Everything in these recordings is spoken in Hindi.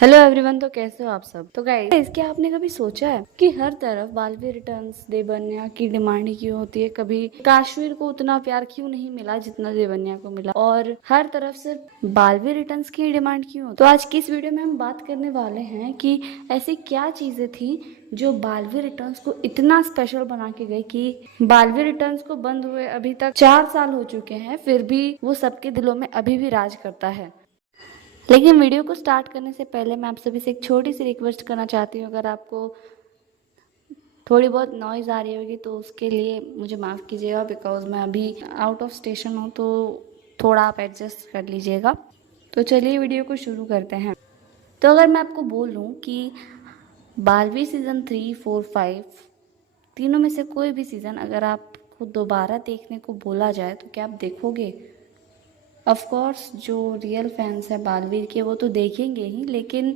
Hello everyone. तो कैसे हो आप सब। तो गाइस, क्या आपने कभी सोचा है कि हर तरफ बालवीर रिटर्न्स देवन्या की डिमांड ही क्यों होती है? कभी काश्मीर को उतना प्यार क्यों नहीं मिला जितना देवन्या को मिला, और हर तरफ सिर्फ बालवीर रिटर्न्स की डिमांड क्यों होती? तो आज की इस वीडियो में हम बात करने वाले हैं कि ऐसी क्या चीजें थी जो बालवीर रिटर्न्स को इतना स्पेशल बना के गई कि बालवीर रिटर्न्स को बंद हुए अभी तक 4 साल हो चुके हैं, फिर भी वो सबके दिलों में अभी भी राज करता है। लेकिन वीडियो को स्टार्ट करने से पहले मैं आप सभी से एक छोटी सी रिक्वेस्ट करना चाहती हूँ। अगर आपको थोड़ी बहुत नॉइज़ आ रही होगी तो उसके लिए मुझे माफ़ कीजिएगा, बिकॉज मैं अभी आउट ऑफ स्टेशन हूँ, तो थोड़ा आप एडजस्ट कर लीजिएगा। तो चलिए वीडियो को शुरू करते हैं। तो अगर मैं आपको बोलूँ कि बालवी सीज़न 3, 4, 5 तीनों में से कोई भी सीज़न अगर आपको दोबारा देखने को बोला जाए तो क्या आप देखोगे? ऑफ कोर्स जो रियल फैंस हैं बालवीर के वो तो देखेंगे ही, लेकिन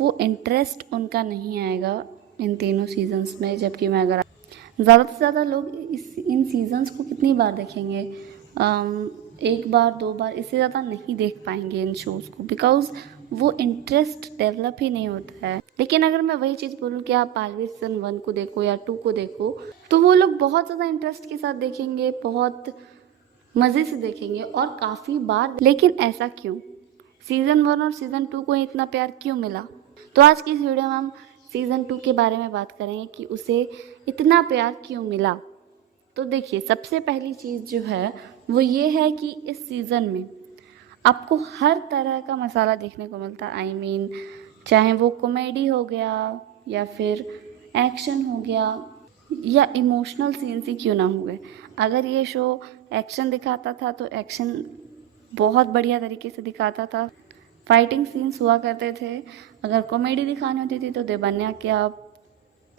वो इंटरेस्ट उनका नहीं आएगा इन तीनों सीजन्स में। जबकि मैं अगर ज़्यादा से ज़्यादा लोग इन सीजन्स को कितनी बार देखेंगे? एक बार, 2 बार, इससे ज़्यादा नहीं देख पाएंगे इन शोज़ को, बिकॉज वो इंटरेस्ट डेवलप ही नहीं होता है। लेकिन अगर मैं वही चीज़ बोलूँ कि आप बालवीर सीजन 1 को देखो या 2 को देखो, तो वो लोग बहुत ज़्यादा इंटरेस्ट के साथ देखेंगे, बहुत मज़े से देखेंगे और काफ़ी बार। लेकिन ऐसा क्यों? सीज़न 1 और सीज़न 2 को इतना प्यार क्यों मिला? तो आज की इस वीडियो में हम सीज़न 2 के बारे में बात करेंगे कि उसे इतना प्यार क्यों मिला। तो देखिए, सबसे पहली चीज़ जो है वो ये है कि इस सीज़न में आपको हर तरह का मसाला देखने को मिलता है। आई मीन, चाहे वो कॉमेडी हो गया या फिर एक्शन हो गया या इमोशनल सीन्स ही क्यों ना हुए। अगर ये शो एक्शन दिखाता था तो एक्शन बहुत बढ़िया तरीके से दिखाता था, फाइटिंग सीन्स हुआ करते थे। अगर कॉमेडी दिखानी होती थी तो देवन्या के आप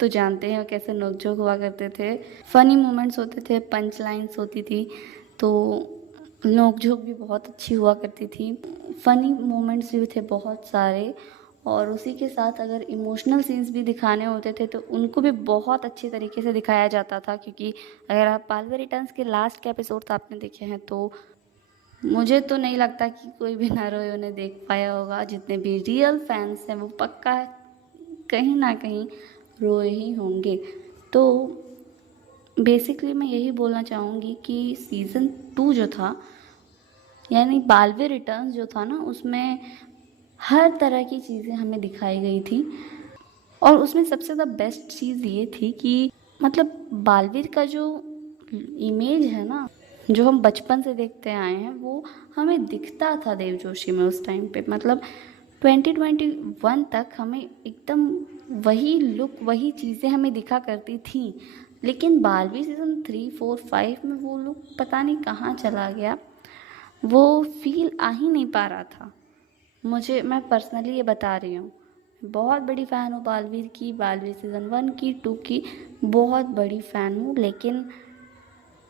तो जानते हैं कैसे नोकझोंक हुआ करते थे, फनी मोमेंट्स होते थे, पंच लाइन्स होती थी, तो नोकझोंक भी बहुत अच्छी हुआ करती थी, फनी मोमेंट्स भी थे बहुत सारे। और उसी के साथ अगर इमोशनल सीन्स भी दिखाने होते थे तो उनको भी बहुत अच्छे तरीके से दिखाया जाता था। क्योंकि अगर आप पालवे रिटर्न्स के लास्ट के एपिसोड आपने देखे हैं तो मुझे तो नहीं लगता कि कोई भी ना रोए उन्हें देख पाया होगा। जितने भी रियल फैंस हैं वो पक्का कहीं ना कहीं रोए ही होंगे। तो बेसिकली मैं यही बोलना चाहूँगी कि सीज़न 2 जो था, यानी बालवे रिटर्न्स जो था ना, उसमें हर तरह की चीज़ें हमें दिखाई गई थी। और उसमें सबसे ज़्यादा बेस्ट चीज़ ये थी कि मतलब बालवीर का जो इमेज है ना, जो हम बचपन से देखते आए हैं, वो हमें दिखता था देव जोशी में उस टाइम पे। मतलब 2021 तक हमें एकदम वही लुक, वही चीज़ें हमें दिखा करती थी। लेकिन बालवीर सीज़न 3, 4, 5 में वो लुक पता नहीं कहाँ चला गया, वो फील आ ही नहीं पा रहा था मुझे। मैं पर्सनली ये बता रही हूँ, बहुत बड़ी फ़ैन हूँ बालवीर की, बालवीर सीज़न 1 की, 2 की बहुत बड़ी फ़ैन हूँ। लेकिन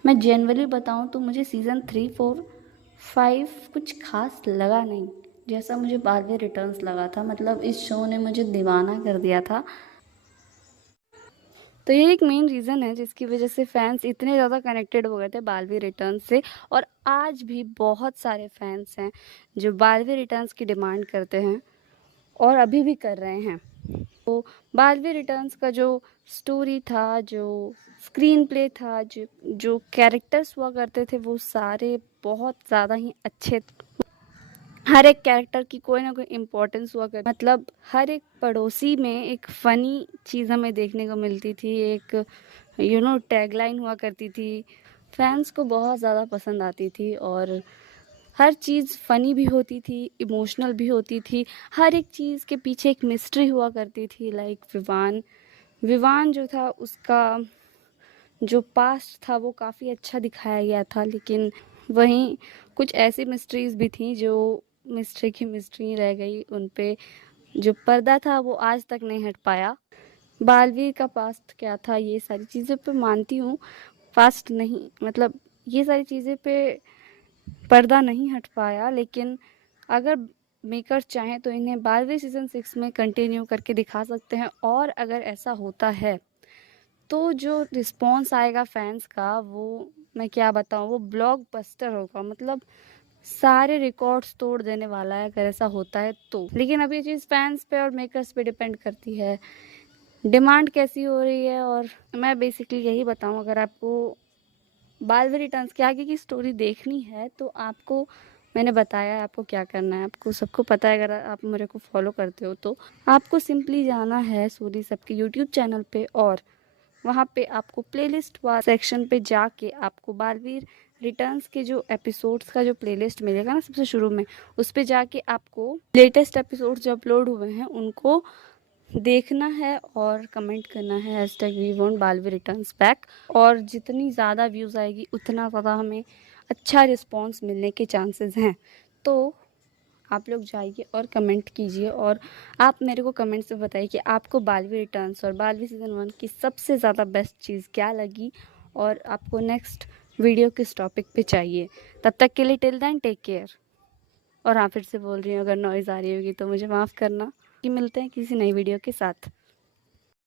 मैं जनरली बताऊँ तो मुझे सीज़न 3, 4, 5 कुछ खास लगा नहीं जैसा मुझे बालवीर रिटर्न्स लगा था। मतलब इस शो ने मुझे दीवाना कर दिया था। तो ये एक मेन रीज़न है जिसकी वजह से फैंस इतने ज़्यादा कनेक्टेड हो गए थे बालवीर रिटर्न्स से। और आज भी बहुत सारे फैंस हैं जो बालवीर रिटर्न्स की डिमांड करते हैं और अभी भी कर रहे हैं। तो बालवीर रिटर्न्स का जो स्टोरी था, जो स्क्रीन प्ले था, जो कैरेक्टर्स हुआ करते थे, वो सारे बहुत ज़्यादा ही अच्छे। हर एक कैरेक्टर की कोई ना कोई इम्पोर्टेंस हुआ करती। मतलब हर एक पड़ोसी में एक फ़नी चीज़ हमें देखने को मिलती थी, एक टैगलाइन हुआ करती थी, फैंस को बहुत ज़्यादा पसंद आती थी। और हर चीज़ फ़नी भी होती थी, इमोशनल भी होती थी, हर एक चीज़ के पीछे एक मिस्ट्री हुआ करती थी। लाइक विवान, विवान जो था उसका जो पास्ट था वो काफ़ी अच्छा दिखाया गया था। लेकिन वहीं कुछ ऐसी मिस्ट्रीज़ भी थी जो मिस्ट्री की मिस्ट्री रह गई, उन पे जो पर्दा था वो आज तक नहीं हट पाया। बालवीर का पास्ट क्या था, ये सारी चीज़ों पे मानती हूँ, पास्ट नहीं, मतलब ये सारी चीज़ें पे पर्दा नहीं हट पाया। लेकिन अगर मेकर चाहें तो इन्हें बालवीर सीज़न 6 में कंटिन्यू करके दिखा सकते हैं। और अगर ऐसा होता है तो जो रिस्पॉन्स आएगा फैंस का, वो मैं क्या बताऊँ, वो ब्लॉकबस्टर होगा। मतलब सारे रिकॉर्ड्स तोड़ देने वाला है अगर ऐसा होता है तो। लेकिन अब ये चीज़ फैंस पे और मेकर्स पे डिपेंड करती है, डिमांड कैसी हो रही है। और मैं बेसिकली यही बताऊं, अगर आपको बालवी रिटर्न्स के आगे की स्टोरी देखनी है तो आपको, मैंने बताया है आपको क्या करना है, आपको सबको पता है। अगर आप मेरे को फॉलो करते हो तो आपको सिंपली जाना है सोनी सब के यूट्यूब चैनल पे, और वहाँ पे आपको प्लेलिस्ट वा सेक्शन पे जाके आपको बालवीर रिटर्न्स के जो एपिसोड्स का जो प्लेलिस्ट मिलेगा ना सबसे शुरू में, उस पे जाके आपको लेटेस्ट एपिसोड्स जो अपलोड हुए हैं उनको देखना है और कमेंट करना है hashtag we want Baalveer returns back. और जितनी ज़्यादा व्यूज़ आएगी उतना ज़्यादा हमें अच्छा रिस्पॉन्स मिलने के चांसेस हैं। तो आप लोग जाइए और कमेंट कीजिए, और आप मेरे को कमेंट्स में बताइए कि आपको बालवी रिटर्न्स और बालवी सीज़न 1 की सबसे ज़्यादा बेस्ट चीज़ क्या लगी, और आपको नेक्स्ट वीडियो किस टॉपिक पे चाहिए। तब तक के लिए टिल देन टेक केयर। और हाँ, फिर से बोल रही हूँ, अगर नॉइज़ आ रही होगी तो मुझे माफ़ करना। कि मिलते हैं किसी नई वीडियो के साथ।